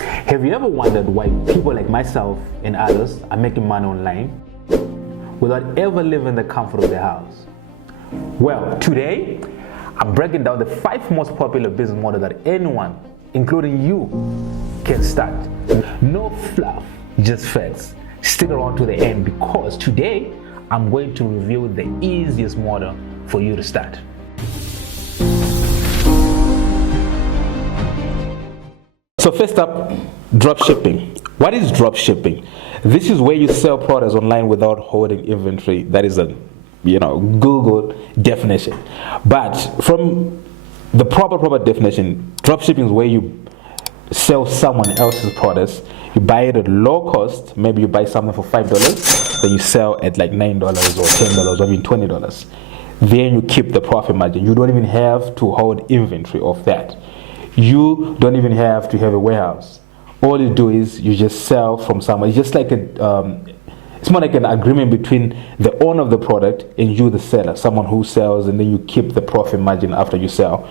Have you ever wondered why people like myself and others are making money online without ever leaving the comfort of their house? Well, today I'm breaking down the 5 most popular business models that anyone, including you, can start. No fluff, just facts. Stick around to the end because today I'm going to reveal the easiest model for you to start. So first up, drop shipping. What is drop shipping? This is where you sell products online without holding inventory. That is a Google definition. But from the proper definition, drop shipping is where you sell someone else's products. You buy it at low cost. Maybe you buy something for $5, then you sell at like $9 or $10 or even $20. Then you keep the profit margin. You don't even have to hold inventory of that. You don't even have to have a warehouse. All you do is you just sell from someone. It's just like it's more like an agreement between the owner of the product and you, the seller, someone who sells, and then you keep the profit margin after you sell.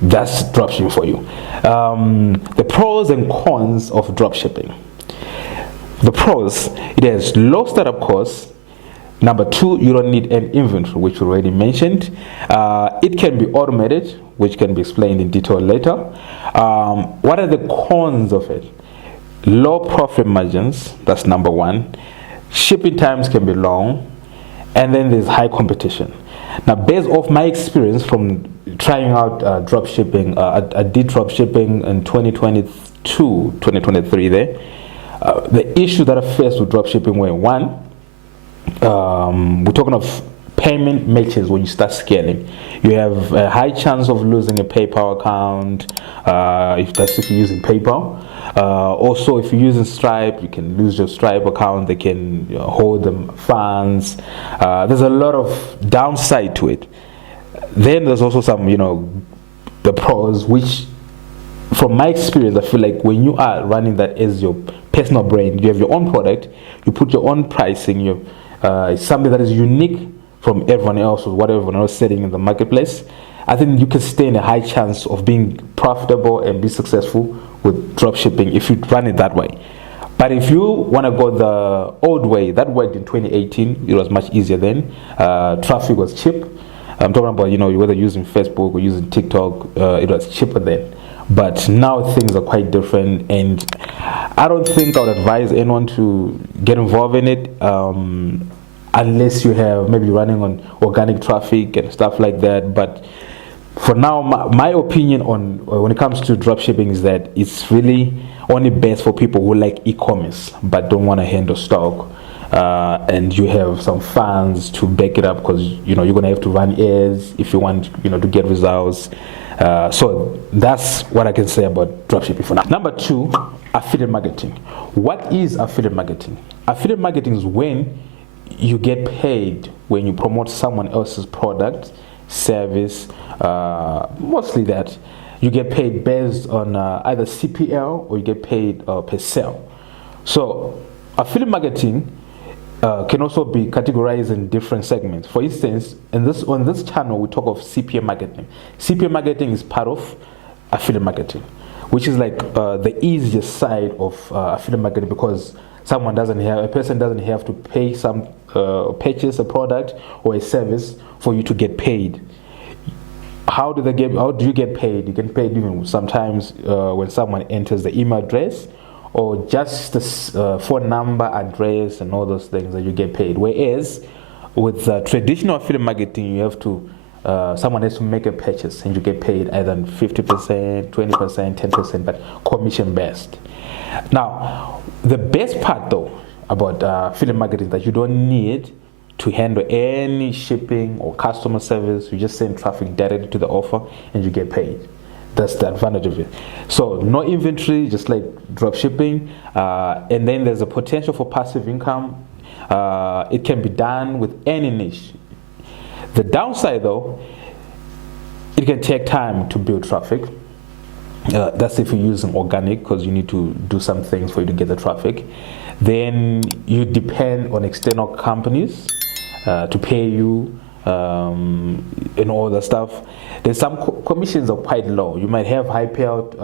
That's dropshipping for you. The pros and cons of dropshipping. The pros: it has low startup costs. Number 2, you don't need an inventory, which we already mentioned. It can be automated, which can be explained in detail later. What are the cons of it? Low profit margins, that's number 1. Shipping times can be long, and then there's high competition. Now, based off my experience from trying out drop shipping, I did drop shipping in 2022, 2023 there. The issue that I faced with drop shipping were, 1, we're talking of payment matches. When you start scaling, you have a high chance of losing a PayPal account if you're using PayPal. Also, if you're using Stripe, you can lose your Stripe account. They can hold the funds. There's a lot of downside to it. Then there's also some, the pros, which from my experience, I feel like when you are running that as your personal brand, you have your own product, you put your own pricing, it's something that is unique from everyone else or whatever everyone else is selling in the marketplace. I think you can stay in a high chance of being profitable and be successful with dropshipping if you run it that way. But if you want to go the old way, that worked in 2018. It was much easier then. Traffic was cheap. I'm talking about whether using Facebook or using TikTok, it was cheaper then. But now things are quite different, and I don't think I would advise anyone to get involved in it unless you have maybe running on organic traffic and stuff like that. But for now, my opinion on when it comes to dropshipping is that it's really only best for people who like e-commerce but don't want to handle stock, and you have some funds to back it up, because you're going to have to run ads if you want to get results. So that's what I can say about dropshipping for now. Number 2, affiliate marketing. What is affiliate marketing? Affiliate marketing is when you get paid when you promote someone else's product, service, mostly that. You get paid based on either CPL or you get paid per sale. So affiliate marketing can also be categorized in different segments. For instance, on this channel, we talk of CPM marketing. CPM marketing is part of affiliate marketing, which is like the easiest side of affiliate marketing, because a person doesn't have to pay purchase a product or a service for you to get paid. How do you get paid? You get paid even sometimes when someone enters the email address, or just the phone number, address, and all those things that you get paid. Whereas with traditional affiliate marketing, you have to someone has to make a purchase and you get paid either 50%, 20%, 10%, but commission based. Now, the best part though about affiliate marketing is that you don't need to handle any shipping or customer service. You just send traffic directly to the offer and you get paid. That's the advantage of it. So no inventory, just like drop shipping, and then there's a potential for passive income. It can be done with any niche. The downside though, it can take time to build traffic. That's if you're using organic, because you need to do some things for you to get the traffic. Then you depend on external companies to pay you and all the stuff. There's some commissions are quite low. You might have high payout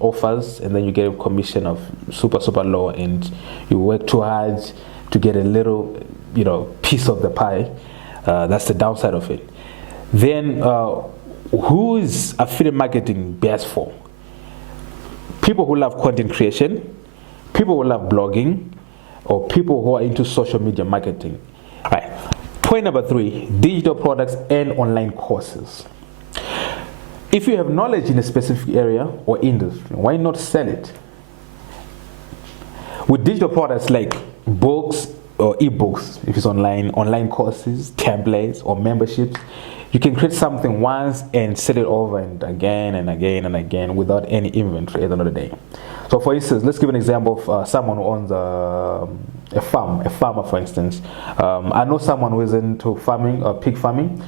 offers, and then you get a commission of super low, and you work too hard to get a little, piece of the pie. That's the downside of it. Then, who is affiliate marketing best for? People who love content creation, people who love blogging, or people who are into social media marketing. All right. Point number 3, digital products and online courses. If you have knowledge in a specific area or industry, why not sell it? With digital products like books or ebooks, if it's online courses, templates, or memberships, you can create something once and sell it over and again and again and again without any inventory at the end of the day. So for instance, let's give an example of someone who owns a farmer for instance. I know someone who is into farming or pig farming.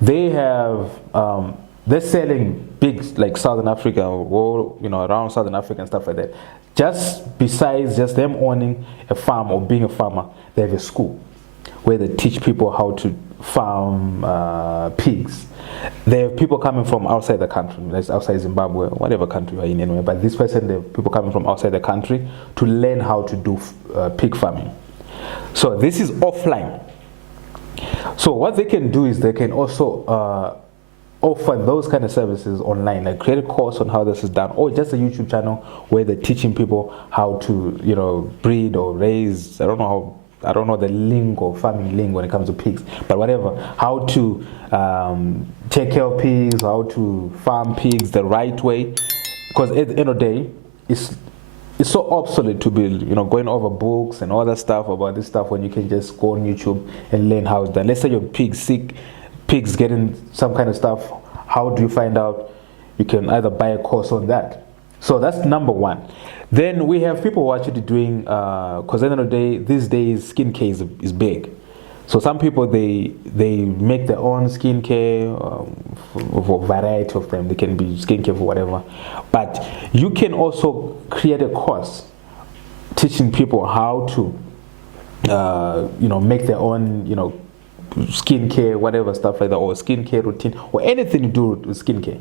They have they're selling pigs like Southern Africa or around Southern Africa and stuff like that. Just besides just them owning a farm or being a farmer, they have a school where they teach people how to farm pigs. They have people coming from outside the country, like outside Zimbabwe, whatever country you're in anyway. But this person, they have people coming from outside the country to learn how to do pig farming. So this is offline. So what they can do is they can also offer those kind of services online, like create a course on how this is done, or just a YouTube channel where they're teaching people how to, breed or raise. I don't know the lingo, farming lingo when it comes to pigs, but whatever. How to take care of pigs, how to farm pigs the right way, because at the end of the day, it's so obsolete to be going over books and all that stuff about this stuff when you can just go on YouTube and learn how it's done. Let's say your pig's sick, pigs getting some kind of stuff. How do you find out? You can either buy a course on that. So that's number 1. Then we have people who are actually doing, because at the end of the day, these days skincare is big. So some people they make their own skincare for a variety of them. They can be skincare for whatever, but you can also create a course teaching people how to make their own skincare, whatever stuff like that, or skincare routine, or anything to do with skincare.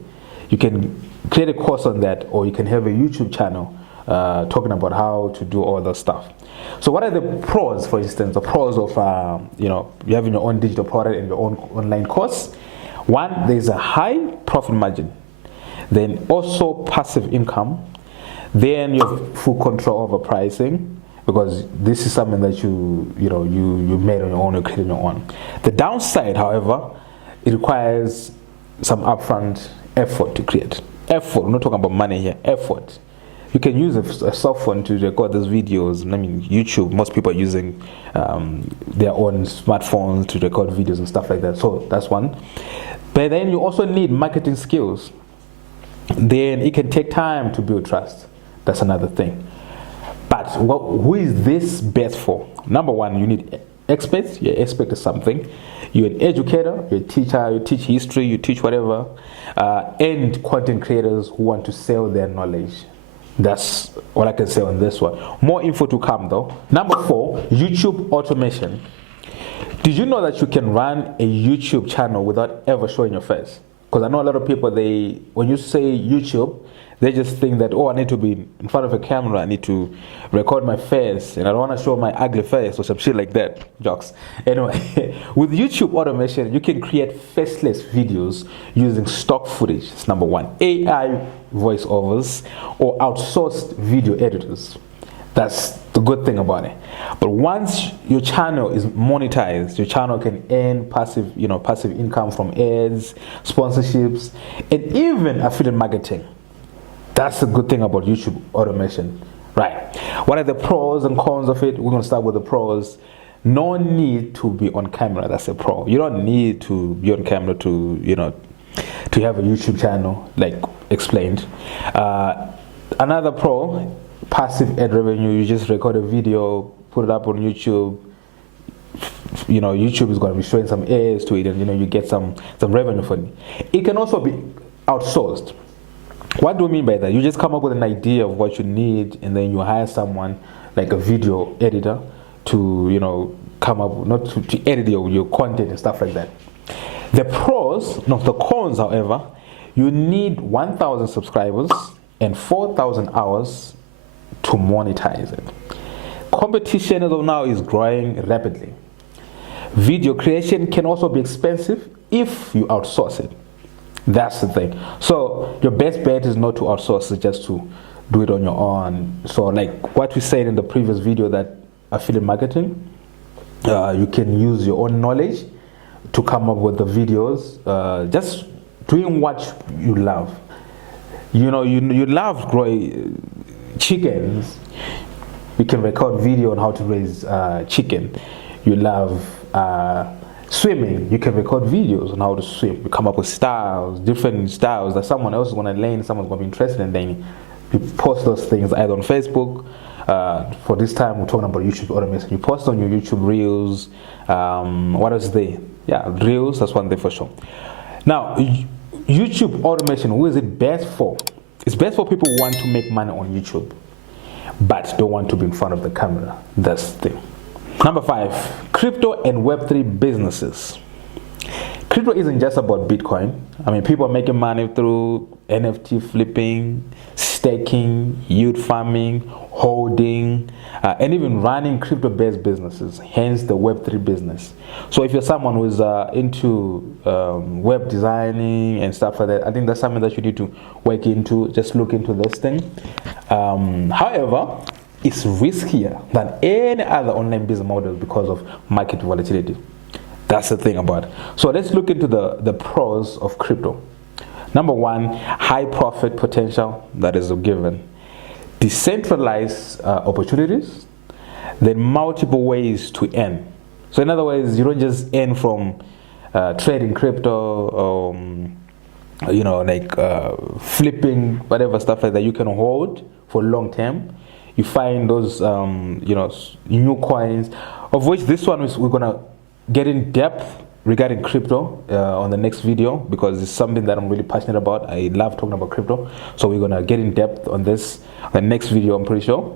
You can create a course on that, or you can have a YouTube channel talking about how to do all that stuff. So what are the pros, for instance, the pros of you having your own digital product and your own online course? 1, there's a high profit margin. Then also passive income. Then you have full control over pricing, because this is something that you made on your own, you created on your own. The downside, however, it requires some upfront effort to create. Effort, we're not talking about money here, effort. You can use a software to record those videos. I mean, YouTube, most people are using their own smartphones to record videos and stuff like that. So that's one. But then you also need marketing skills. Then it can take time to build trust. That's another thing. But who is this best for? Number 1, you need experts. You're expert at something. You're an educator, you're a teacher, you teach history, you teach whatever. And content creators who want to sell their knowledge. That's what I can say on this one. More info to come though. Number 4, YouTube automation. Did you know that you can run a YouTube channel without ever showing your face? Because I know a lot of people, when you say YouTube, they just think that, I need to be in front of a camera, I need to record my face, and I don't want to show my ugly face or some shit like that. Jokes. Anyway, with YouTube automation, you can create faceless videos using stock footage. It's number 1. AI voiceovers or outsourced video editors. That's the good thing about it. But once your channel is monetized, your channel can earn passive income from ads, sponsorships, and even affiliate marketing. That's the good thing about YouTube automation, right? What are the pros and cons of it? We're going to start with the pros. No need to be on camera. That's a pro. You don't need to be on camera to have a YouTube channel, like explained. Another pro, passive ad revenue. You just record a video, put it up on YouTube. YouTube is going to be showing some ads to it, and you get some revenue for it. It can also be outsourced. What do we mean by that? You just come up with an idea of what you need, and then you hire someone like a video editor to come up, not to edit your content and stuff like that. The pros, no, the cons, however, you need 1,000 subscribers and 4,000 hours to monetize it. Competition as of now is growing rapidly. Video creation can also be expensive if you outsource it. That's the thing. So your best bet is not to outsource it, just to do it on your own. So like what we said in the previous video, that affiliate marketing, you can use your own knowledge to come up with the videos, just doing what you love. You know, you love growing chickens. You can record video on how to raise chicken. You love swimming. You can record videos on how to swim. You come up with styles, different styles that someone else is going to learn, someone's going to be interested in. Then you post those things either on Facebook. For this time, we're talking about YouTube automation. You post on your YouTube Reels. What else is there? Yeah, Reels, that's one thing for sure. Now, YouTube automation, who is it best for? It's best for people who want to make money on YouTube, but don't want to be in front of the camera. That's the thing. Number 5, crypto and Web3 businesses. Crypto isn't just about Bitcoin. I mean, people are making money through NFT flipping, staking, yield farming, holding, and even running crypto-based businesses, hence the Web3 business. So if you're someone who's into web designing and stuff like that, I think that's something that you need to work into, just look into this thing. However, it's riskier than any other online business model because of market volatility. That's the thing about it. So let's look into the pros of crypto. Number 1, high profit potential, that is a given. Decentralized opportunities, then multiple ways to earn. So in other words, you don't just earn from trading crypto, you know, like flipping, whatever stuff like that. You can hold for long term. You find those, you know, new coins, of which this one is, we're gonna get in depth regarding crypto on the next video, because it's something that I'm really passionate about. I love talking about crypto, so we're gonna get in depth on this the next video, I'm pretty sure.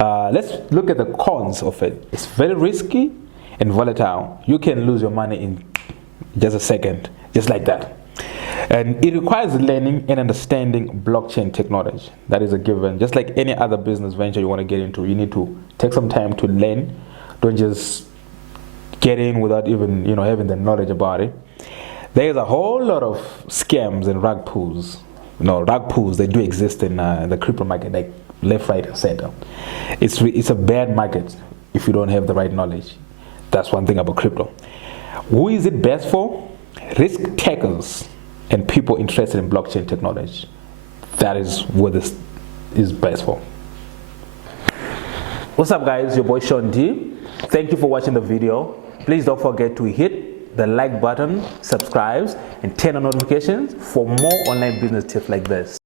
Let's look at the cons of it. It's very risky and volatile. You can lose your money in just a second, just like that. And it requires learning and understanding blockchain technology. That is a given. Just like any other business venture you want to get into, you need to take some time to learn. Don't just get in without even, you know, having the knowledge about it. There's a whole lot of scams and rug pulls. You know, rug pulls, they do exist in the crypto market, like left, right, and center. It's a bad market if you don't have the right knowledge. That's one thing about crypto. Who is it best for? Risk takers and people interested in blockchain technology. That is what this is best for. What's up, guys? Your boy Sean D. Thank you for watching the video. Please don't forget to hit the like button, subscribe, and turn on notifications for more online business tips like this.